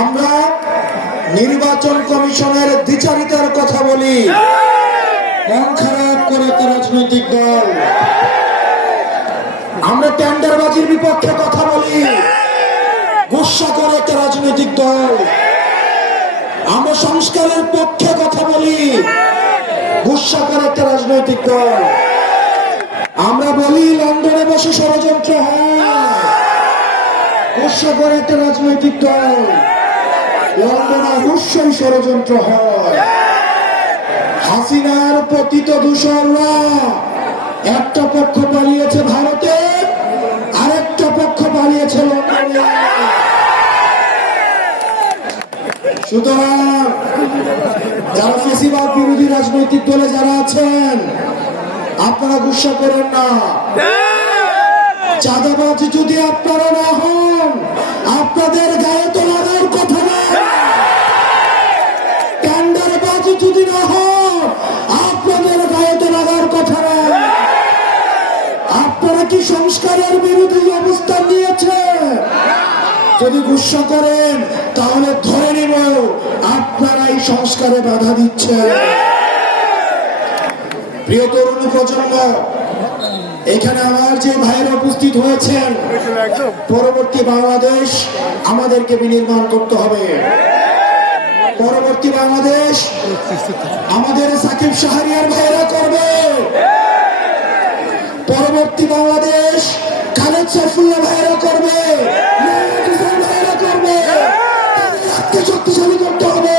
আমরা নির্বাচন কমিশনের দ্বিচারিতার কথা বলি। মন খারাপ করে একটা রাজনৈতিক দল। আমরা টেন্ডারবাজির বিপক্ষে কথা বলি। গুসা করে একটা রাজনৈতিক দল। আমরা সংস্কারের পক্ষে কথা বলি। গুসা করে একটা রাজনৈতিক দল। আমরা বলি, লন্ডনে বসে ষড়যন্ত্র হয়। গুসা করে একটা রাজনৈতিক দল। ষড়যন্ত্র হয়। হাসিনার পতিত দূষণরা একটা পক্ষ পালিয়েছে ভারতে, আরেকটা পক্ষ পালিয়েছে লন্ডনে। সুতরাং যারা বিরোধী রাজনৈতিক দলে যারা আছেন, আপনারা গুসা করেন না। চাঁদাবাজ যদি আপনারা না হন, আপনাদের গায়ে তো যদি না হন আপনাদের গায়ে তো লাগার কথা না। আপনারা কি সংস্কারের বিরুদ্ধে অবস্থান নিয়েছে যদি গুসা করেন, তাহলে ধরে নিব, আপনারা এই সংস্কারে বাধা দিচ্ছেন। প্রিয় তরুণ প্রজন্ম, এখানে আমার যে ভাইয়েরা উপস্থিত হয়েছেন, পরবর্তী বাংলাদেশ আমাদেরকে বিনির্মাণ করতে হবে। পরবর্তী বাংলাদেশ আমাদের সাকিব শাহরিয়ার ভাইয়েরা করবে। পরবর্তী বাংলাদেশ খালেদ সাইফুল্লাহ ভাইয়েরা করবে। শক্তিশালী করতে হবে।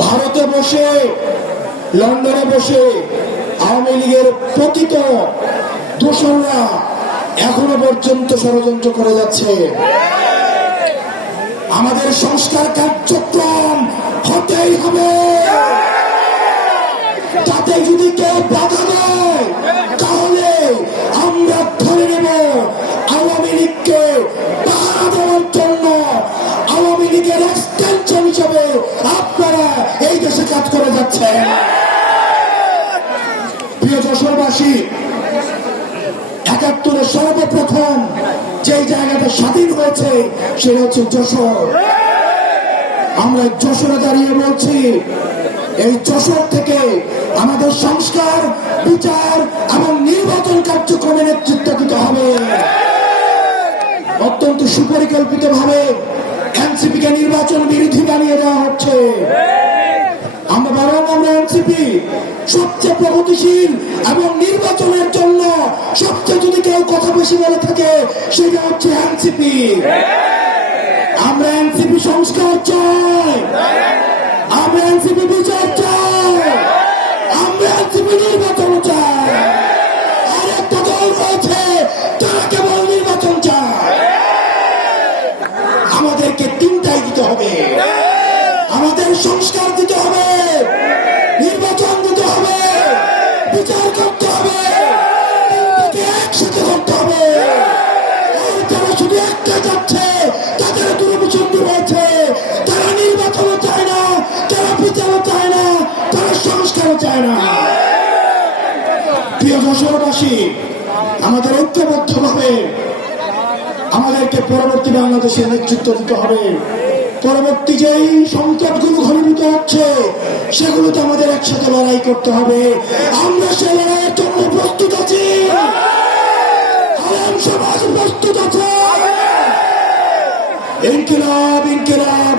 ভারতে বসে, লন্ডনে বসে আওয়ামী লীগের প্রকৃত দোষররা এখনও পর্যন্ত ষড়যন্ত্র করে যাচ্ছে। আমাদের সংস্কার কার্যক্রম হতেই হবে। তাতে যদি কেউ বাধা দেয়, তাহলে আমরা ধরে নেব আওয়ামী লীগকে পাহারা দেওয়ার জন্য। আওয়ামী লীগের এক্সটেনশন হিসেবে আপনারা এই দেশে কাজ করে যাচ্ছেন। প্রিয় যশোরবাসী একাত্তরে সর্বপ্রথম যে জায়গাটা স্বাধীন হয়েছে, সেটা হচ্ছে যশোর। আমরা যশোরে দাঁড়িয়ে বলছি, এই যশোর থেকে আমাদের সংস্কার, বিচার এবং নির্বাচন কার্যক্রমে নেতৃত্ব দিতে হবে। অত্যন্ত সুপরিকল্পিত ভাবে এনসিপি কে নির্বাচন বিরোধী বানিয়ে দেওয়া হচ্ছে। এনসিপি সবচেয়ে প্রগতিশীল এবং নির্বাচনের জন্য সবচেয়ে যদি কেউ কথা বেশি বলে থাকে, সেটা হচ্ছে এনসিপি। আমরা এনসিপি সংস্কার চাই। আমরা এনসিপি বিচার চাই। আমরা এনসিপি নির্বাচন চাই। আর একটা দল রয়েছে তারা কেবল নির্বাচন চায়। আমাদেরকে তিনটাই দিতে হবে। আমাদের সংস্কার দিতে চায় না তারা সংস্কারও চায় না? প্রিয় যশোরবাসী, আমাদের ঐক্যবদ্ধ ভাবে আমাদেরকে পরবর্তী বাংলাদেশে নেতৃত্ব দিতে হবে। পরবর্তী যেই সংকটগুলো ঘনীভূত হচ্ছে, সেগুলোতে আমাদের একসাথে লড়াই করতে হবে। আমরা সে লড়াইয়ের জন্য প্রস্তুত আছি। প্রস্তুত আছে। ইনকিলাব ইনকিলাব।